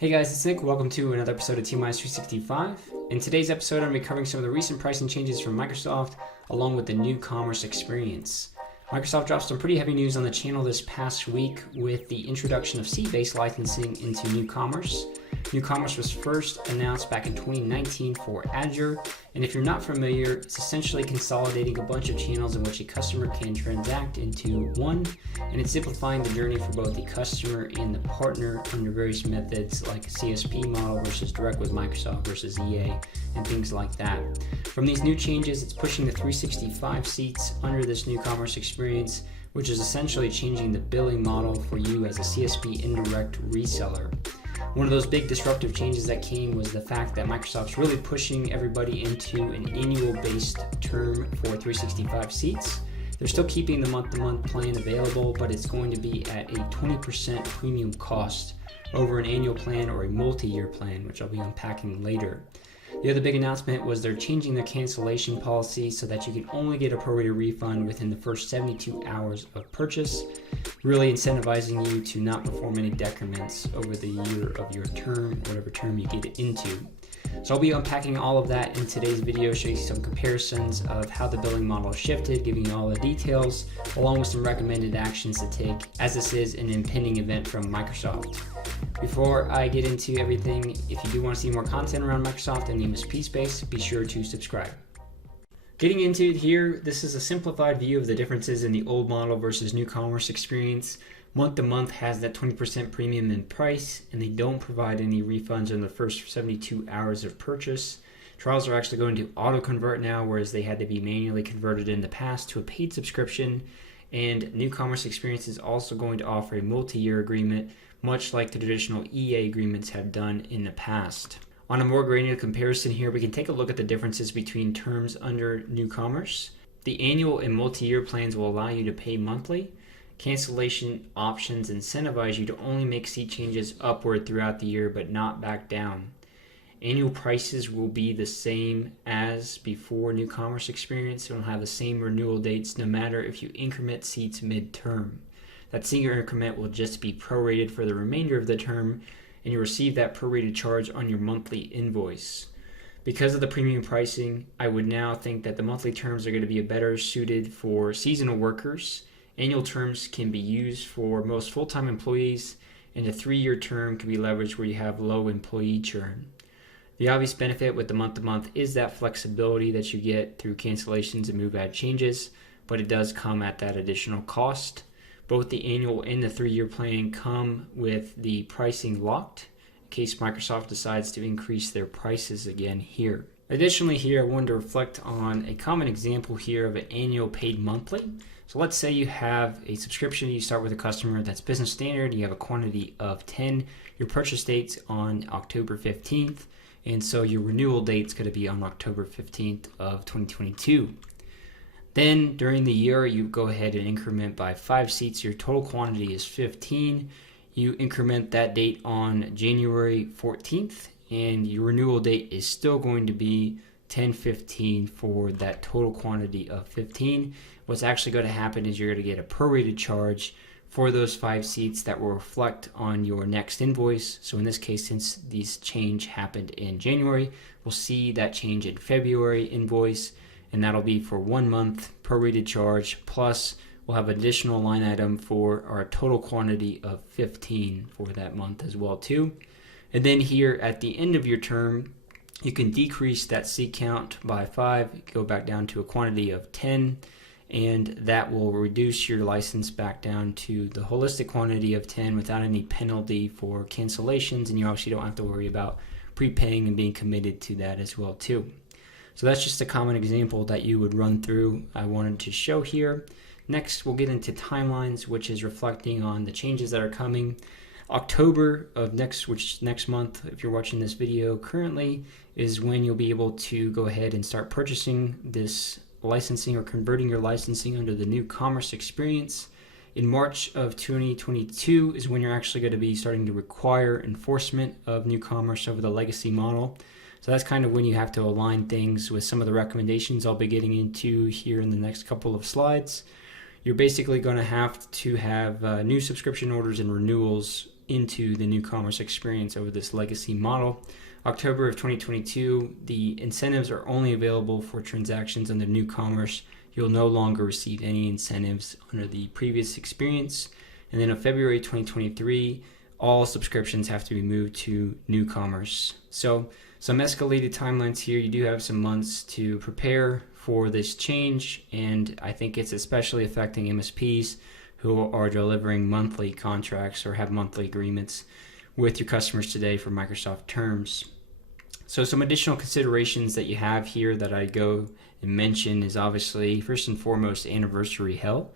Hey guys, it's Nick. Welcome to another episode of Timelines 365. In today's episode, I'm covering some of the recent pricing changes from Microsoft, along with the new commerce experience. Microsoft dropped some pretty heavy news on the channel this past week with the introduction of seat-based licensing into new commerce. New commerce was first announced back in 2019 for Azure, and if you're not familiar, it's essentially consolidating a bunch of channels in which a customer can transact into one, and it's simplifying the journey for both the customer and the partner under various methods like a CSP model versus direct with Microsoft versus EA and things like that. From these new changes, it's pushing the 365 seats under this new commerce experience, which is essentially changing the billing model for you as a CSP indirect reseller. One of those big disruptive changes that came was the fact that Microsoft's really pushing everybody into an annual-based term for 365 seats. They're still keeping the month-to-month plan available, but it's going to be at a 20% premium cost over an annual plan or a multi-year plan, which I'll be unpacking later. The other big announcement was they're changing their cancellation policy so that you can only get a prorated refund within the first 72 hours of purchase, really incentivizing you to not perform any decrements over the year of your term, whatever term you get it into. So I'll be unpacking all of that in today's video, show you some comparisons of how the billing model shifted, giving you all the details, along with some recommended actions to take, as this is an impending event from Microsoft. Before I get into everything, if you do want to see more content around Microsoft and the MSP space, be sure to subscribe. Getting into it here, this is a simplified view of the differences in the old model versus new commerce experience. Month to month has that 20% premium in price, and they don't provide any refunds in the first 72 hours of purchase. Trials are actually going to auto-convert now, whereas they had to be manually converted in the past to a paid subscription. And new commerce experience is also going to offer a multi-year agreement, much like the traditional EA agreements have done in the past. On a more granular comparison here, we can take a look at the differences between terms under new commerce. The annual and multi-year plans will allow you to pay monthly. Cancellation options incentivize you to only make seat changes upward throughout the year, but not back down. Annual prices will be the same as before new commerce experience. It will have the same renewal dates no matter if you increment seats mid-term. That single increment will just be prorated for the remainder of the term, and you'll receive that prorated charge on your monthly invoice. Because of the premium pricing, I would now think that the monthly terms are going to be better suited for seasonal workers. Annual terms can be used for most full-time employees, and a 3-year term can be leveraged where you have low employee churn. The obvious benefit with the month-to-month is that flexibility that you get through cancellations and move-add changes, but it does come at that additional cost. Both the annual and the 3-year plan come with the pricing locked in case Microsoft decides to increase their prices again here. Additionally here, I wanted to reflect on a common example here of an annual paid monthly. So let's say you have a subscription, you start with a customer that's business standard, you have a quantity of 10, your purchase date's on October 15th, and so your renewal date's going to be on October 15th of 2022. Then during the year, you go ahead and increment by 5 seats. Your total quantity is 15. You increment that date on January 14th, and your renewal date is still going to be 10/15 for that total quantity of 15. What's actually going to happen is you're going to get a prorated charge for those 5 seats that will reflect on your next invoice. So in this case, since this change happened in January, we'll see that change in February invoice, and that'll be for 1 month prorated charge, plus we'll have additional line item for our total quantity of 15 for that month as well too. And then here at the end of your term, you can decrease that seat count by 5, go back down to a quantity of 10, and that will reduce your license back down to the holistic quantity of 10 without any penalty for cancellations, and you obviously don't have to worry about prepaying and being committed to that as well too. So that's just a common example that you would run through I wanted to show here. Next, we'll get into timelines, which is reflecting on the changes that are coming. October of next month, if you're watching this video currently, is when you'll be able to go ahead and start purchasing this licensing or converting your licensing under the new commerce experience. In March of 2022 is when you're actually going to be starting to require enforcement of new commerce over the legacy model. So that's kind of when you have to align things with some of the recommendations I'll be getting into here in the next couple of slides. You're basically going to have new subscription orders and renewals into the new commerce experience over this legacy model. October of 2022, the incentives are only available for transactions under new commerce. You'll no longer receive any incentives under the previous experience. And then in February 2023, all subscriptions have to be moved to new commerce. So some escalated timelines here. You do have some months to prepare for this change, and I think it's especially affecting MSPs who are delivering monthly contracts or have monthly agreements with your customers today for Microsoft terms. So some additional considerations that you have here that I go and mention is obviously first and foremost anniversary hell.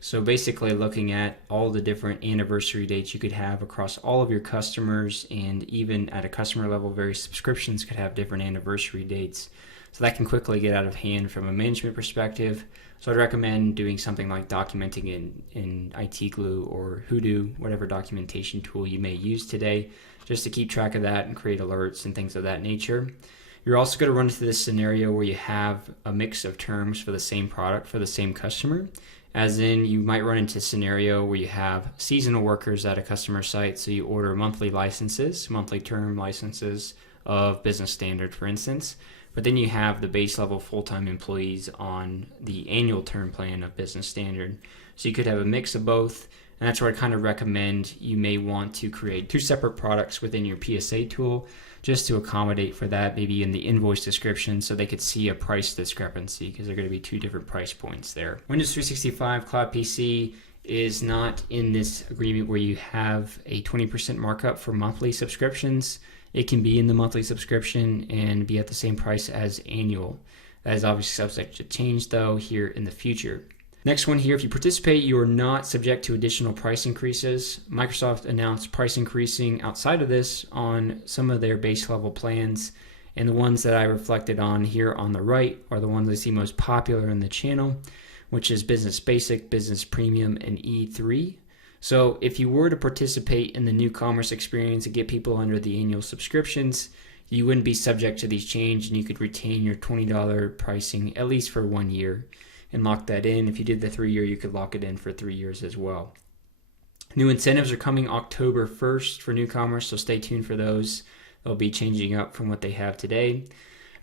So basically looking at all the different anniversary dates you could have across all of your customers, and even at a customer level, various subscriptions could have different anniversary dates. So that can quickly get out of hand from a management perspective. So I'd recommend doing something like documenting in IT Glue or Hoodoo, whatever documentation tool you may use today, just to keep track of that and create alerts and things of that nature. You're also going to run into this scenario where you have a mix of terms for the same product for the same customer. As in, you might run into a scenario where you have seasonal workers at a customer site, so you order monthly licenses, monthly term licenses of Business Standard, for instance, but then you have the base level full-time employees on the annual term plan of Business Standard. So you could have a mix of both, and that's where I kind of recommend you may want to create two separate products within your PSA tool just to accommodate for that, maybe in the invoice description so they could see a price discrepancy, because they're going to be two different price points there. Windows 365 Cloud PC is not in this agreement where you have a 20% markup for monthly subscriptions. It can be in the monthly subscription and be at the same price as annual. That is obviously subject to change though here in the future. Next one here, if you participate, you are not subject to additional price increases. Microsoft announced price increasing outside of this on some of their base level plans, and the ones that I reflected on here on the right are the ones I see most popular in the channel, which is Business Basic, Business Premium, and E3. So if you were to participate in the new commerce experience and get people under the annual subscriptions, you wouldn't be subject to these changes, and you could retain your $20 pricing at least for 1 year and lock that in. If you did the 3-year, you could lock it in for 3 years as well. New incentives are coming October 1st for new commerce, so stay tuned for those. They'll be changing up from what they have today.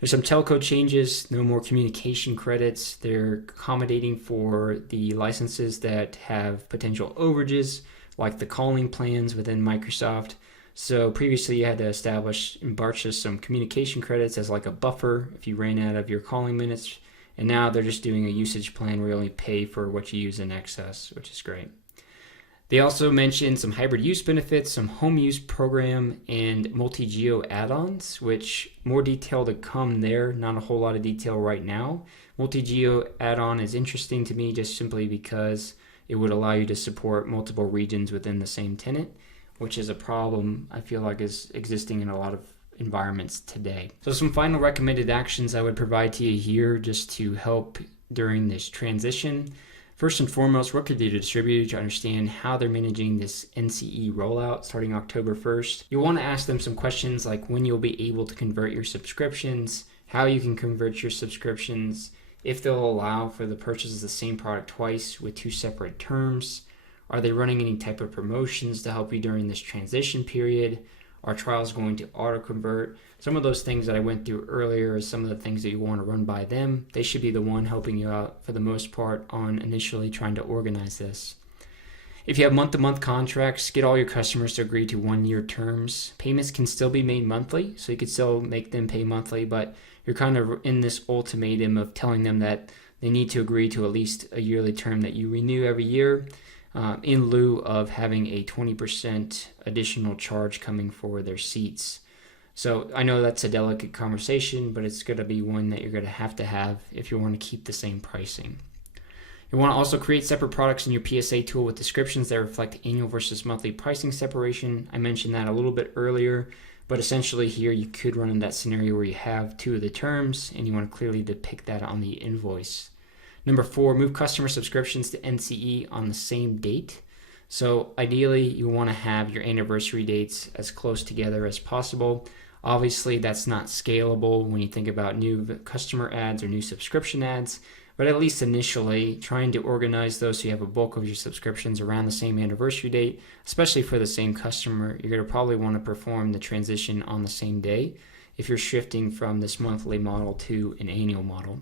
There's some telco changes, no more communication credits. They're accommodating for the licenses that have potential overages, like the calling plans within Microsoft. So previously you had to establish and purchase some communication credits as like a buffer if you ran out of your calling minutes. And now they're just doing a usage plan where you only pay for what you use in excess, which is great. They also mentioned some hybrid use benefits, some home use program, and multi-geo add-ons, which more detail to come there. Not a whole lot of detail right now. Multi-geo add-on is interesting to me just simply because it would allow you to support multiple regions within the same tenant, which is a problem I feel like is existing in a lot of environments today. So some final recommended actions I would provide to you here just to help during this transition. First and foremost, work with your distributor to understand how they're managing this NCE rollout starting October 1st. You'll want to ask them some questions like when you'll be able to convert your subscriptions, how you can convert your subscriptions, if they'll allow for the purchase of the same product twice with two separate terms. Are they running any type of promotions to help you during this transition period? Are trials going to auto-convert? Some of those things that I went through earlier are some of the things that you want to run by them. They should be the one helping you out for the most part on initially trying to organize this. If you have month-to-month contracts, get all your customers to agree to 1-year terms. Payments can still be made monthly, so you could still make them pay monthly, but you're kind of in this ultimatum of telling them that they need to agree to at least a yearly term that you renew every year. In lieu of having a 20% additional charge coming for their seats. So I know that's a delicate conversation, but it's going to be one that you're going to have if you want to keep the same pricing. You want to also create separate products in your PSA tool with descriptions that reflect annual versus monthly pricing separation. I mentioned that a little bit earlier, but essentially here you could run in that scenario where you have two of the terms and you want to clearly depict that on the invoice. Number 4, move customer subscriptions to NCE on the same date. So ideally, you want to have your anniversary dates as close together as possible. Obviously, that's not scalable when you think about new customer ads or new subscription ads, but at least initially trying to organize those so you have a bulk of your subscriptions around the same anniversary date, especially for the same customer. You're going to probably want to perform the transition on the same day if you're shifting from this monthly model to an annual model.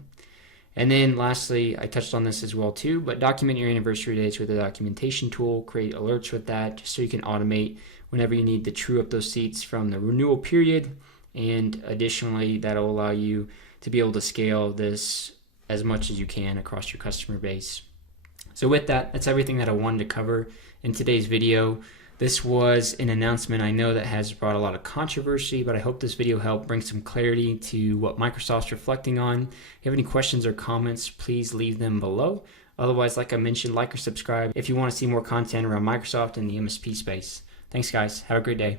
And then lastly, I touched on this as well too, but document your anniversary dates with a documentation tool, create alerts with that just so you can automate whenever you need to true up those seats from the renewal period. And additionally, that'll allow you to be able to scale this as much as you can across your customer base. So with that, that's everything that I wanted to cover in today's video. This was an announcement I know that has brought a lot of controversy, but I hope this video helped bring some clarity to what Microsoft's reflecting on. If you have any questions or comments, please leave them below. Otherwise, like I mentioned, like or subscribe if you want to see more content around Microsoft and the MSP space. Thanks, guys. Have a great day.